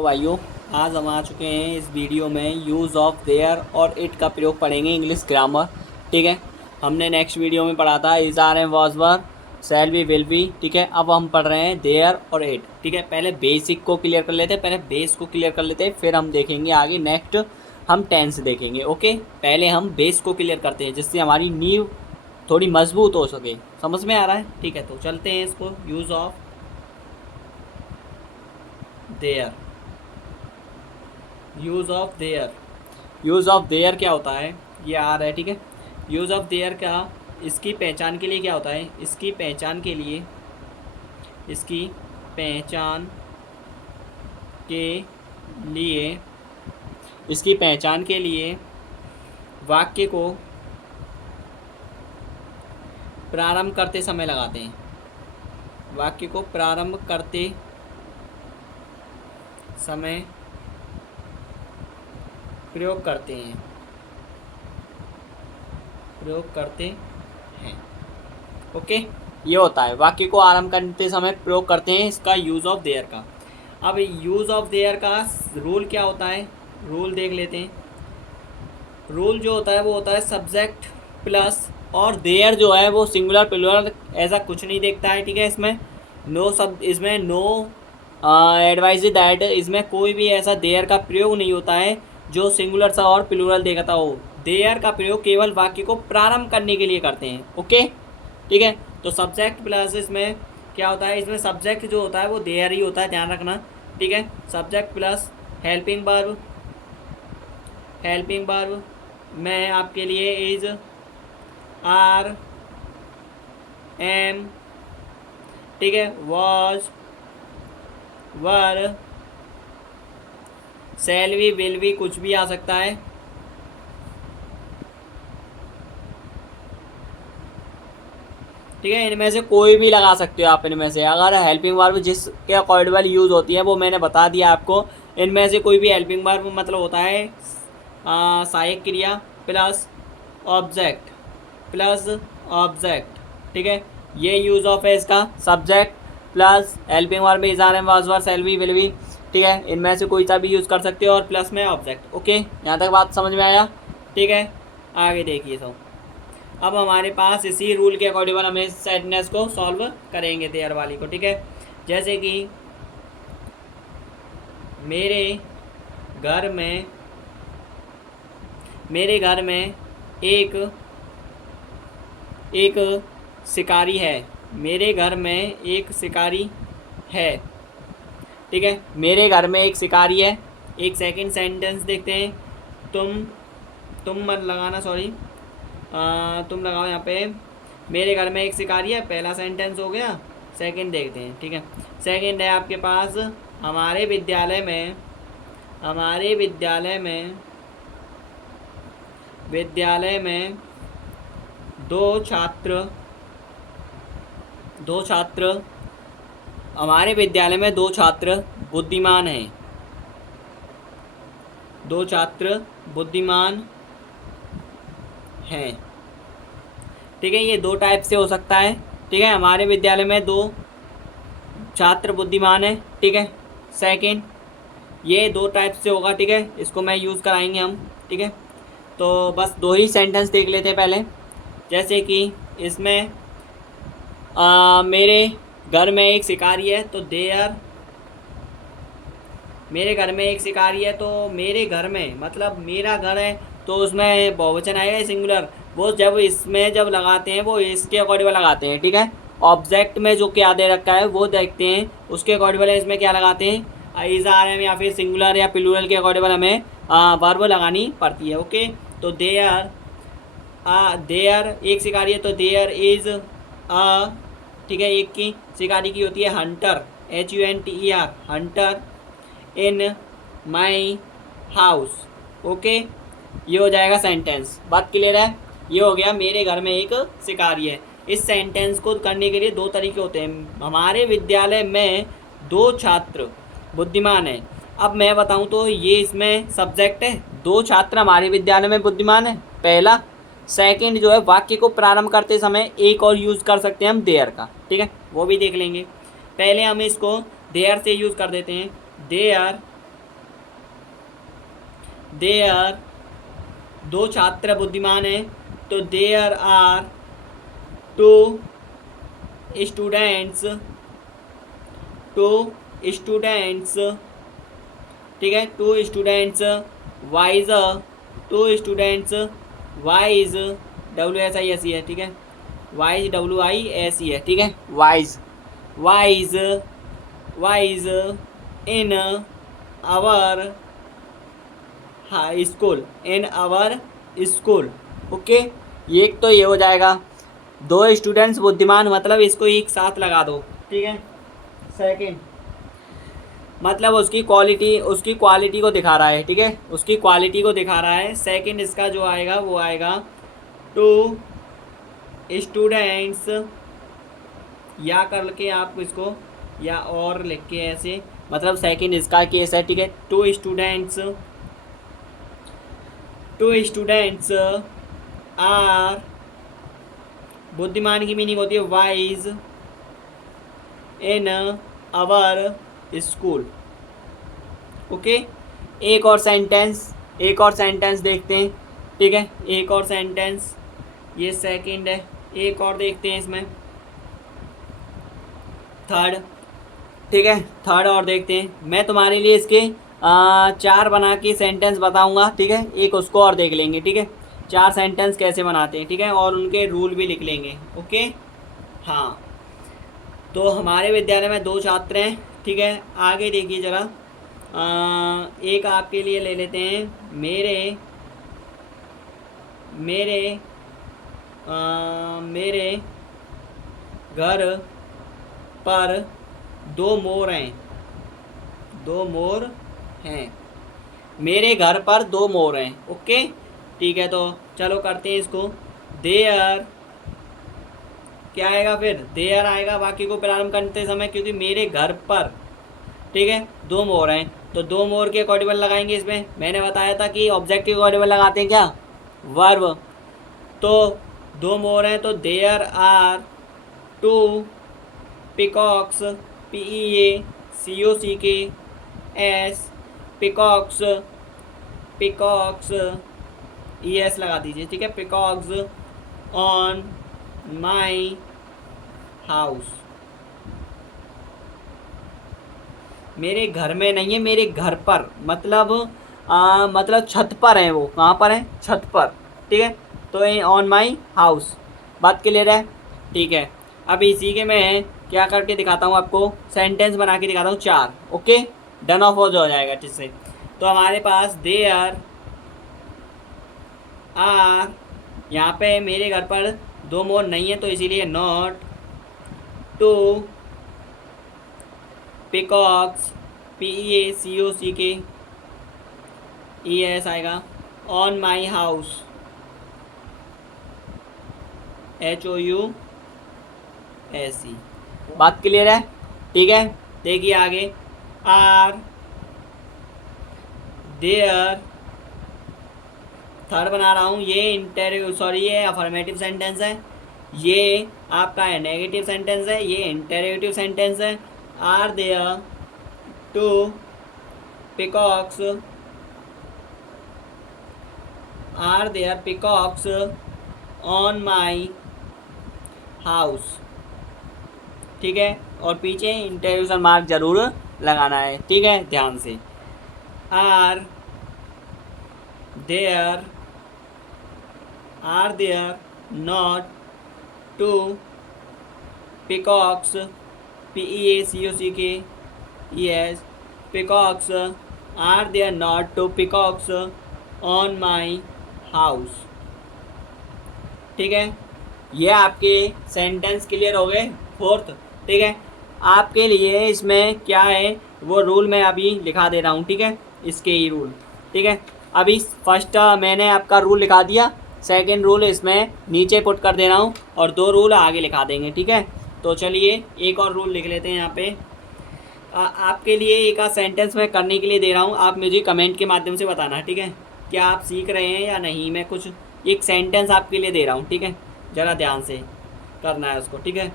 तो भाइयों, आज हम आ चुके हैं इस वीडियो में यूज़ ऑफ देयर और इट का प्रयोग पढ़ेंगे इंग्लिश ग्रामर। ठीक है, हमने नेक्स्ट वीडियो में पढ़ा था is are am was were shall be will be. ठीक है, अब हम पढ़ रहे हैं देयर और इट। ठीक है, पहले बेसिक को क्लियर कर लेते हैं, पहले बेस को क्लियर कर लेते हैं, फिर हम देखेंगे आगे नेक्स्ट हम टेंस देखेंगे। ओके, पहले हम बेस को क्लियर करते हैं जिससे हमारी नींव थोड़ी मजबूत हो सके। समझ में आ रहा है? ठीक है, तो चलते हैं इसको। Use of their, use of their, use of their क्या होता है? ये आ रहा है। ठीक है, यूज़ ऑफ देयर का इसकी पहचान के लिए क्या होता है? इसकी पहचान के लिए, इसकी पहचान के लिए, इसकी पहचान के लिए वाक्य को प्रारंभ करते समय लगाते हैं। वाक्य को प्रारंभ करते समय प्रयोग करते हैं, प्रयोग करते हैं। ओके, ये होता है वाक्य को आरंभ करते समय प्रयोग करते हैं इसका यूज़ ऑफ देयर का। अब यूज़ ऑफ देयर का रूल क्या होता है? रूल देख लेते हैं। रूल जो होता है वो होता है सब्जेक्ट प्लस, और देयर जो है वो सिंगुलर प्लूरल ऐसा कुछ नहीं देखता है। ठीक है, इसमें नो सब, इसमें नो एडवाइज दैट, इसमें कोई भी ऐसा देयर का प्रयोग नहीं होता है जो सिंगुलर सा और प्लूरल देखता हो। देयर का प्रयोग केवल वाक्य को प्रारंभ करने के लिए करते हैं। ओके, ठीक है, तो सब्जेक्ट प्लस इसमें क्या होता है? इसमें सब्जेक्ट जो होता है वो देयर ही होता है, ध्यान रखना। ठीक है, subject plus helping verb, helping verb मैं आपके लिए इज, आर, एम, ठीक है, was, were, shall be, will B, कुछ भी आ सकता है। ठीक है, इनमें से कोई भी लगा सकते हो आप। इनमें से अगर हेल्पिंग वर्ब जिसके अकॉर्डिंगली यूज़ होती है वो मैंने बता दिया आपको। इनमें से कोई भी हेल्पिंग वर्ब मतलब होता है सहायक क्रिया प्लस ऑब्जेक्ट, प्लस ऑब्जेक्ट। ठीक है, ये यूज़ ऑफ है इसका, subject plus helping verb is, are, am, was, were, shall be, will be. ठीक है, इनमें से कोई सा भी यूज़ कर सकते हो और प्लस में ऑब्जेक्ट। ओके, यहाँ तक बात समझ में आया? ठीक है, आगे देखिए। तो अब हमारे पास इसी रूल के अकॉर्डिंग हम इस सेंटेंस को सॉल्व करेंगे देयर वाली को। ठीक है, जैसे कि मेरे घर में, मेरे घर में एक एक शिकारी है, मेरे घर में एक शिकारी है। ठीक है, मेरे घर में एक शिकारी है। एक सेकंड सेंटेंस देखते हैं। तुम मत लगाना, सॉरी, तुम लगाओ यहाँ पे। मेरे घर में एक शिकारी है, पहला सेंटेंस हो गया। सेकंड देखते हैं। ठीक है, सेकंड है आपके पास, हमारे विद्यालय में, हमारे विद्यालय में, विद्यालय में दो छात्र, दो छात्र, हमारे विद्यालय में दो छात्र बुद्धिमान हैं, दो छात्र बुद्धिमान हैं। ठीक है, ये दो टाइप से हो सकता है। ठीक है, हमारे विद्यालय में दो छात्र बुद्धिमान हैं। ठीक है, सेकंड ये दो टाइप से होगा। ठीक है, इसको मैं यूज़ कराएंगे हम। ठीक है, तो बस दो ही सेंटेंस देख लेते हैं पहले। जैसे कि इसमें मेरे घर में एक शिकारी है, तो देयर, मेरे घर में एक शिकारी है, तो मेरे घर में मतलब मेरा घर है, तो उसमें बहुवचन आएगा सिंगुलर। वो जब इसमें जब लगाते हैं वो इसके अकॉर्डिंग लगाते हैं। ठीक है, ऑब्जेक्ट में जो क्या दे रखा है वो देखते हैं, उसके अकॉर्डिंग इसमें क्या लगाते हैं, इज, आर, एम, या फिर सिंगुलर या प्लूरल के अकॉर्डिंग हमें वर्ब लगानी पड़ती है। ओके, तो देयर, देयर एक शिकारी है, तो देयर इज अ, ठीक है, एक की शिकारी की होती है Hunter, HUNTER, Hunter in my house. Okay, ये हो जाएगा सेंटेंस। बात क्लियर है? ये हो गया मेरे घर में एक शिकारी है। इस सेंटेंस को करने के लिए दो तरीके होते हैं। हमारे विद्यालय में दो छात्र बुद्धिमान हैं। अब मैं बताऊं तो ये इसमें सब्जेक्ट है, दो छात्र हमारे विद्यालय में बुद्धिमान है पहला। सेकंड जो है वाक्य को प्रारंभ करते समय एक और यूज़ कर सकते हैं हम देयर का। ठीक है, वो भी देख लेंगे। पहले हम इसको देयर से यूज़ कर देते हैं। देयर देयर, दो छात्र बुद्धिमान हैं, तो there are two students, two students, ठीक है, two students wise, two students wise, WSISE है, ठीक है, वाइज WISE है, ठीक है, wise, wise, wise in our high school, in our school. Okay, एक तो ये हो जाएगा, दो स्टूडेंट्स बुद्धिमान, मतलब इसको एक साथ लगा दो, ठीक है। सेकंड मतलब उसकी क्वालिटी को दिखा रहा है, ठीक है, उसकी क्वालिटी को दिखा रहा है। सेकंड इसका जो आएगा वो आएगा टू स्टूडेंट्स, या करके आप इसको या और लिख के ऐसे, मतलब सेकंड इसका केस है, ठीक है। टू स्टूडेंट्स आर, बुद्धिमान की मीनिंग होती है wise in our school. Okay, एक और सेंटेंस देखते हैं, ठीक है, एक और सेंटेंस, ये सेकंड है, एक और देखते हैं इसमें, थर्ड, ठीक है, थर्ड और देखते हैं। मैं तुम्हारे लिए इसके 4 बना के सेंटेंस बताऊंगा, ठीक है, एक उसको और देख लेंगे, ठीक है, 4 सेंटेंस कैसे बनाते हैं, ठीक है, और उनके रूल भी लिख लेंगे। ओके, हाँ, तो हमारे विद्यालय में 2 छात्र हैं, ठीक है। आगे देखिए ज़रा, एक आपके लिए ले लेते हैं, मेरे घर पर 2 मोर हैं, 2 मोर हैं, मेरे घर पर 2 मोर हैं। ओके, ठीक है, तो चलो करते हैं इसको। देयर, क्या आएगा फिर, देयर आएगा वाक्य को प्रारंभ करते समय, क्योंकि मेरे घर पर, ठीक है, 2 मोर हैं, तो 2 मोर के अकॉर्डिंग लगाएंगे इसमें। मैंने बताया था कि ऑब्जेक्ट के अकॉर्डिंग लगाते हैं क्या, वर्ब, तो 2 मोर हैं, तो there are 2 peacocks, PEACOCKS, peacocks, ES लगा दीजिए, ठीक है, पिकॉक्स ऑन माई हाउस, मेरे घर में नहीं है, मेरे घर पर, मतलब छत पर है, वो कहाँ पर है, छत पर, ठीक है, तो ऑन माई हाउस, बात क्लियर है, ठीक है। अब इसी के मैं क्या करके दिखाता हूँ आपको, सेंटेंस बना के दिखाता हूँ 4। ओके, डन ऑफ हो जाएगा, ठीक से। तो हमारे पास देयर आर, यहाँ पे मेरे घर पर 2 मोर नहीं है, तो इसीलिए नॉट 2 पिकॉक्स, PEACOCKES आएगा, ऑन माई हाउस, HOUSE, बात क्लियर है, ठीक है। देखिए आगे, आर देयर, थर्ड बना रहा हूँ, ये ये अफर्मेटिव सेंटेंस है, ये आपका है नेगेटिव सेंटेंस है, ये इंटरोगेटिव सेंटेंस है। Are there 2 peacocks, are there peacocks on my house, ठीक है, और पीछे इंटरोगेशन मार्क जरूर लगाना है, ठीक है, ध्यान से। Are there not 2 peacocks, PEACOCKES, peacocks, are there not 2 peacocks on my house, ठीक है। ये आपके सेंटेंस क्लियर हो गए, फोर्थ, ठीक है। आपके लिए इसमें क्या है वो रूल मैं अभी लिखा दे रहा हूँ, ठीक है, इसके ही रूल, ठीक है। अभी फर्स्ट मैंने आपका रूल लिखा दिया, सेकंड रूल इसमें नीचे पुट कर दे रहा हूँ, और 2 रूल आगे लिखा देंगे, ठीक है। तो चलिए एक और रूल लिख लेते हैं यहाँ पे। आपके लिए एक सेंटेंस मैं करने के लिए दे रहा हूँ, आप मुझे कमेंट के माध्यम से बताना, ठीक है, क्या आप सीख रहे हैं या नहीं। मैं कुछ एक सेंटेंस आपके लिए दे रहा हूँ, ठीक है, ज़रा ध्यान से करना है उसको, ठीक है,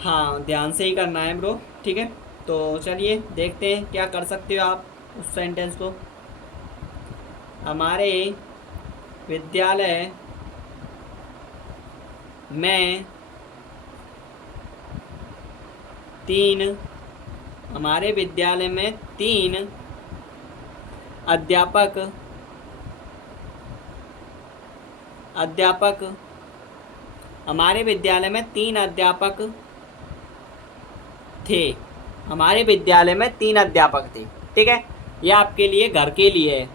हाँ, ध्यान से ही करना है ब्रो, ठीक है। तो चलिए देखते हैं क्या कर सकते हो आप उस सेंटेंस को। हमारे विद्यालय में तीन हमारे विद्यालय में तीन अध्यापक हमारे विद्यालय में तीन अध्यापक थे। हमारे विद्यालय में तीन अध्यापक थे। ठीक है, यह आपके लिए घर के लिए है।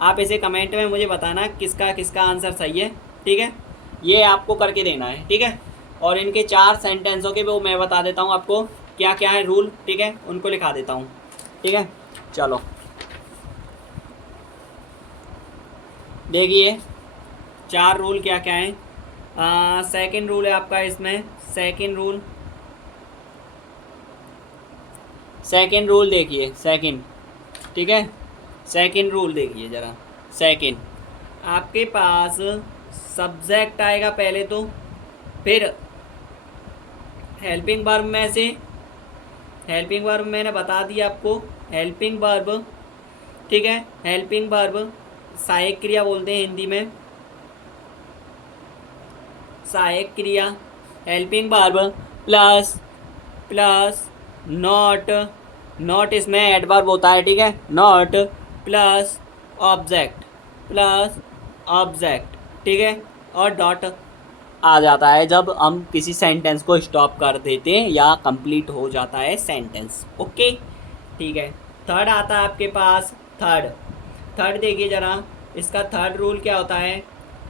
आप इसे कमेंट में मुझे बताना किसका किसका आंसर सही है। ठीक है, ये आपको करके देना है। ठीक है, और इनके चार सेंटेंसों के वो मैं बता देता हूँ आपको क्या क्या है रूल। ठीक है, उनको लिखा देता हूँ। ठीक है, चलो देखिए चार रूल क्या क्या है। सेकंड रूल है आपका इसमें, सेकंड रूल देखिए, सेकंड। ठीक है, सेकंड रूल देखिए ज़रा। सेकंड, आपके पास सब्जेक्ट आएगा पहले, तो फिर हेल्पिंग वर्ब में से, हेल्पिंग वर्ब मैंने बता दिया आपको, हेल्पिंग वर्ब। ठीक है, हेल्पिंग वर्ब सहायक क्रिया बोलते हैं हिंदी में, सहायक क्रिया। हेल्पिंग वर्ब प्लस नॉट इसमें एडवर्ब होता है। ठीक है, नॉट प्लस ऑब्जेक्ट। ठीक है, और डॉट आ जाता है जब हम किसी सेंटेंस को स्टॉप कर देते हैं या कंप्लीट हो जाता है सेंटेंस। ओके, ठीक है। थर्ड आता है आपके पास, थर्ड देखिए ज़रा, इसका थर्ड रूल क्या होता है।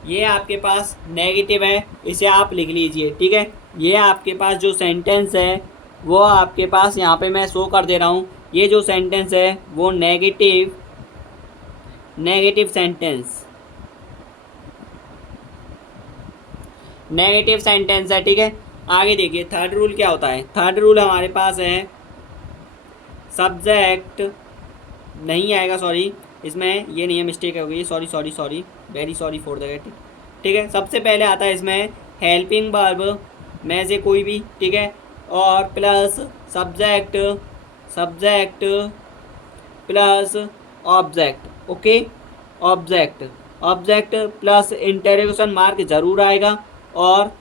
ये आपके पास नेगेटिव है, इसे आप लिख लीजिए। ठीक है, ये आपके पास जो सेंटेंस है वो आपके पास यहाँ पे मैं शो कर दे रहा हूँ। ये जो सेंटेंस है वो नेगेटिव सेंटेंस है। ठीक है, आगे देखिए थर्ड रूल क्या होता है। थर्ड रूल हमारे पास है सब्जेक्ट नहीं आएगा, सॉरी इसमें ये नहीं है, मिस्टेक हो गई, sorry very sorry for that. ठीक है, सबसे पहले आता है इसमें हेल्पिंग वर्ब में से कोई भी। ठीक है, और plus subject plus object. Okay, object plus interrogation mark जरूर आएगा और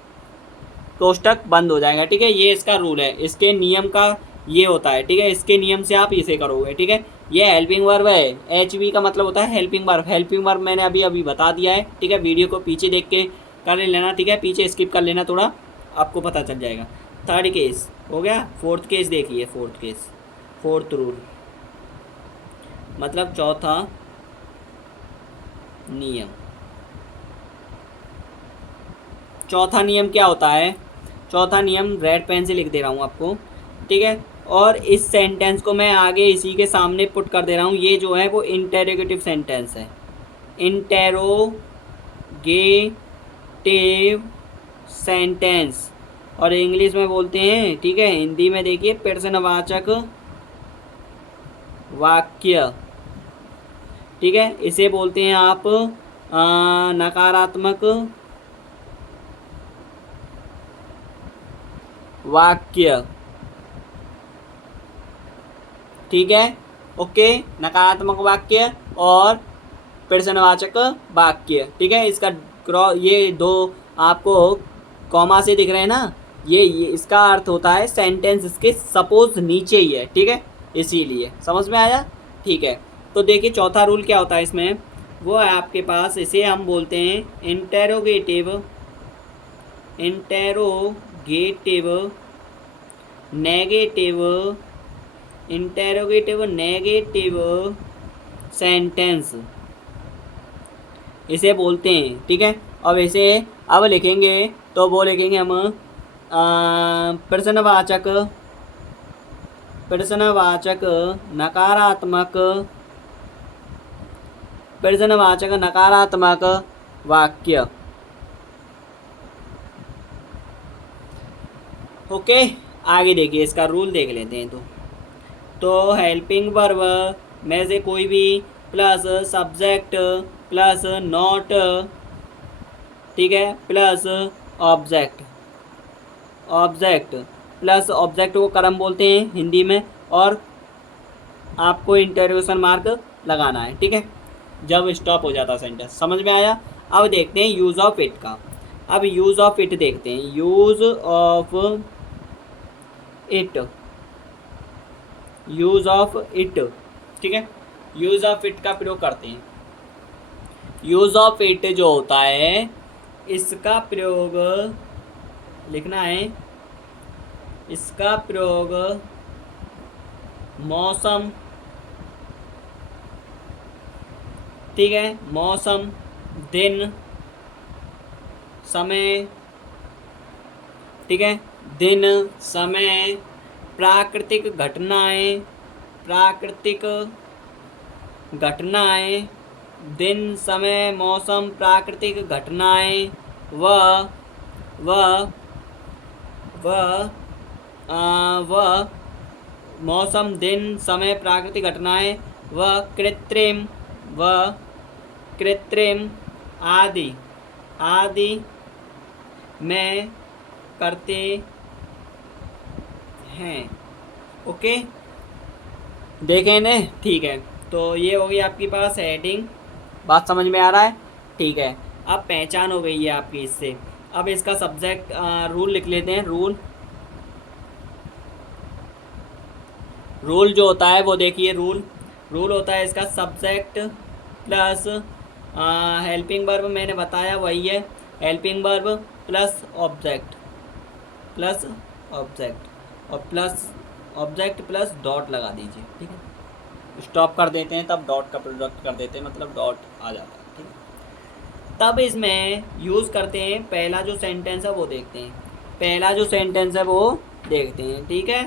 कोष्टक बंद हो जाएगा। ठीक है, ये इसका रूल है, इसके नियम का ये होता है। ठीक है, इसके नियम से आप इसे करोगे। ठीक है, ये हेल्पिंग वर्ब है, एच वी का मतलब होता है हेल्पिंग वर्ब। हेल्पिंग वर्ब मैंने अभी बता दिया है। ठीक है, वीडियो को पीछे देख के कर लेना। ठीक है, पीछे स्किप कर लेना, थोड़ा आपको पता चल जाएगा। थर्ड केस हो गया। फोर्थ केस देखिए, फोर्थ रूल मतलब चौथा नियम। चौथा नियम क्या होता है। चौथा नियम रेड पेन से लिख दे रहा हूँ आपको। ठीक है, और इस सेंटेंस को मैं आगे इसी के सामने पुट कर दे रहा हूँ। ये जो है वो इंटेरोगेटिव सेंटेंस है, इंटेरोगेटिव सेंटेंस, और इंग्लिश में बोलते हैं। ठीक है, हिंदी में देखिए प्रश्नवाचक वाक्य। ठीक है, इसे बोलते हैं आप नकारात्मक वाक्य। ठीक है, ओके, नकारात्मक वाक्य और प्रश्नवाचक वाक्य। ठीक है, इसका ये दो आपको कॉमा से दिख रहे हैं ना, ये इसका अर्थ होता है सेंटेंस इसके सपोज नीचे ही है। ठीक है, इसीलिए समझ में आया। ठीक है, तो देखिए चौथा रूल क्या होता है इसमें, वो है आपके पास, इसे हम बोलते हैं इंटेरोगेटिव नेगेटिव सेंटेंस इसे बोलते हैं। ठीक है, अब इसे अब लिखेंगे तो वो लिखेंगे हम प्रश्नवाचक नकारात्मक वाक्य। ओके, आगे देखिए इसका रूल देख लेते हैं। तो हेल्पिंग वर्ब में से कोई भी प्लस सब्जेक्ट प्लस नॉट, ठीक है, प्लस ऑब्जेक्ट प्लस ऑब्जेक्ट को कर्म बोलते हैं हिंदी में, और आपको इंटरोगेशन मार्क लगाना है। ठीक है, जब स्टॉप हो जाता सेंटेंस। समझ में आया? अब देखते हैं यूज़ ऑफ इट का। अब यूज़ ऑफ इट देखते हैं। Use of it, use of it, ठीक है, यूज़ ऑफ इट का प्रयोग करते हैं। यूज़ ऑफ इट जो होता है, इसका प्रयोग लिखना है, इसका प्रयोग मौसम, ठीक है, मौसम, दिन, समय, ठीक है, दिन, समय, प्राकृतिक घटनाएं, प्राकृतिक घटनाएं, दिन, समय, मौसम, प्राकृतिक घटनाएं, व व व व मौसम, दिन, समय, प्राकृतिक घटनाएं, व कृत्रिम, व कृत्रिम आदि आदि में करते हैं। ओके, देखें ने, ठीक है। तो ये हो गई आपके पास हेडिंग। बात समझ में आ रहा है? ठीक है। अब पहचान हो गई है आपकी इससे। अब इसका सब्जेक्ट रूल लिख लेते हैं। रूल, रूल जो होता है वो देखिए, रूल होता है इसका सब्जेक्ट प्लस हेल्पिंग वर्ब, मैंने बताया वही है, helping verb plus object, plus object, और प्लस ऑब्जेक्ट प्लस डॉट लगा दीजिए, ठीक है। स्टॉप कर देते हैं तब डॉट का प्रोडक्ट कर देते हैं, मतलब डॉट आ जाता है, ठीक है। तब इसमें यूज़ करते हैं, पहला जो सेंटेंस है वो देखते हैं, पहला जो सेंटेंस है वो देखते हैं, ठीक है।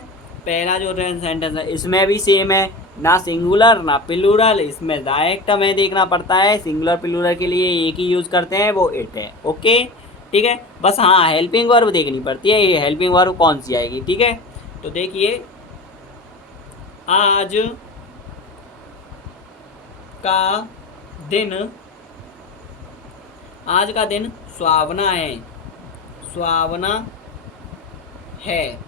पहला जो सेंटेंस है इसमें भी सेम है, ना सिंगुलर ना प्लूरल, इसमें डायरेक्ट हमें देखना पड़ता है। सिंगुलर प्लूरल के लिए एक ही यूज़ करते हैं, वो इट है। ओके, ठीक है। बस हाँ, हेल्पिंग वर्ब देखनी पड़ती है, ये हेल्पिंग वर्ब कौन सी आएगी, ठीक है। तो देखिए, आज का दिन, आज का दिन सुहावना है, सुहावना है,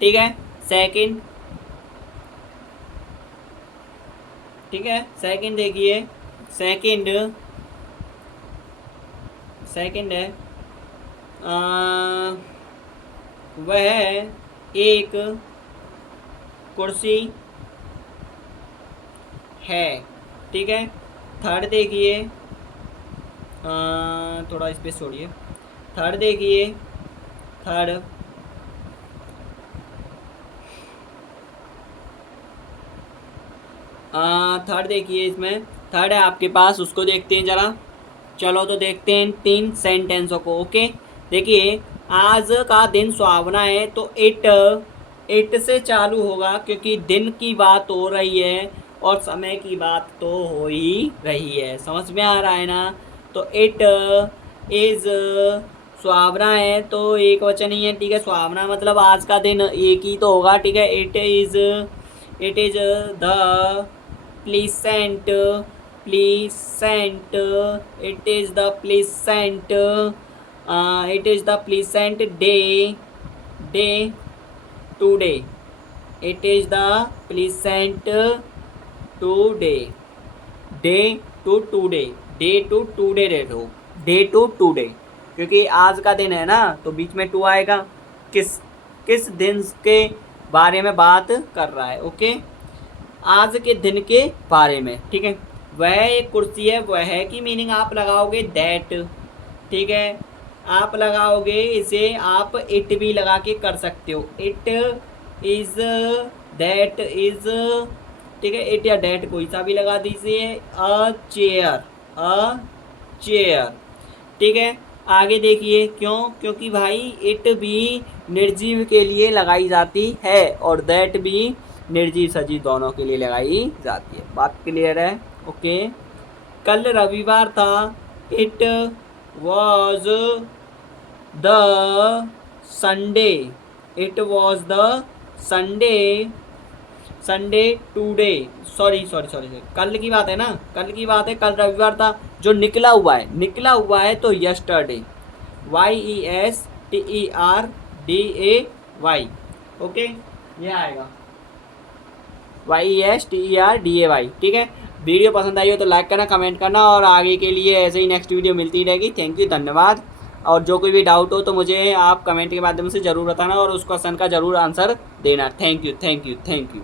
ठीक है। सेकंड, ठीक है, सेकंड देखिए, सेकंड, सेकंड है वह एक कुर्सी है, ठीक है। थर्ड देखिए, थोड़ा स्पेस छोड़िए। थर्ड देखिए, थर्ड, थर्ड देखिए, इसमें थर्ड है आपके पास, उसको देखते हैं ज़रा। चलो तो देखते हैं तीन सेंटेंसों को। ओके, देखिए, आज का दिन सुहावना है, तो इट से चालू होगा, क्योंकि दिन की बात हो रही है और समय की बात तो हो ही रही है। समझ में आ रहा है ना? तो इट इज़, सुहावना है तो एक वचन ही है, ठीक है। सुहावना मतलब आज का दिन एक ही तो होगा, ठीक है। It is the pleasant, pleasant, it is the pleasant, it is the pleasant day today, it is the pleasant today, day to today, day to today दे दो, day to today, क्योंकि आज का दिन है ना, तो बीच में टू आएगा। किस किस दिन के बारे में बात कर रहा है? ओके, आज के दिन के बारे में, ठीक है। वह एक कुर्सी है, वह की मीनिंग आप लगाओगे दैट, ठीक है। आप लगाओगे इसे, आप इट भी लगा के कर सकते हो। इट इज़, दैट इज़, ठीक है। इट या दैट कोई सा भी लगा दीजिए। अ चेयर, अ चेयर, ठीक है। आगे देखिए, क्यों? क्योंकि भाई इट भी निर्जीव के लिए लगाई जाती है और दैट भी निर्जीव सजीव दोनों के लिए लगाई जाती है। बात क्लियर है? ओके, कल रविवार था, it was the Sunday, it was the Sunday, Sunday today, sorry, कल की बात है ना, कल की बात है, कल रविवार था। जो निकला हुआ है, निकला हुआ है तो यस्टरडे, YESTERDAY, ओके, ये आएगा YESTERDAY, ठीक है। वीडियो पसंद आई हो तो लाइक करना, कमेंट करना, और आगे के लिए ऐसे ही नेक्स्ट वीडियो मिलती रहेगी। थैंक यू, धन्यवाद। और जो कोई भी डाउट हो तो मुझे आप कमेंट के माध्यम से ज़रूर बताना और उस क्वेश्चन का ज़रूर आंसर देना। Thank you, thank you, thank you.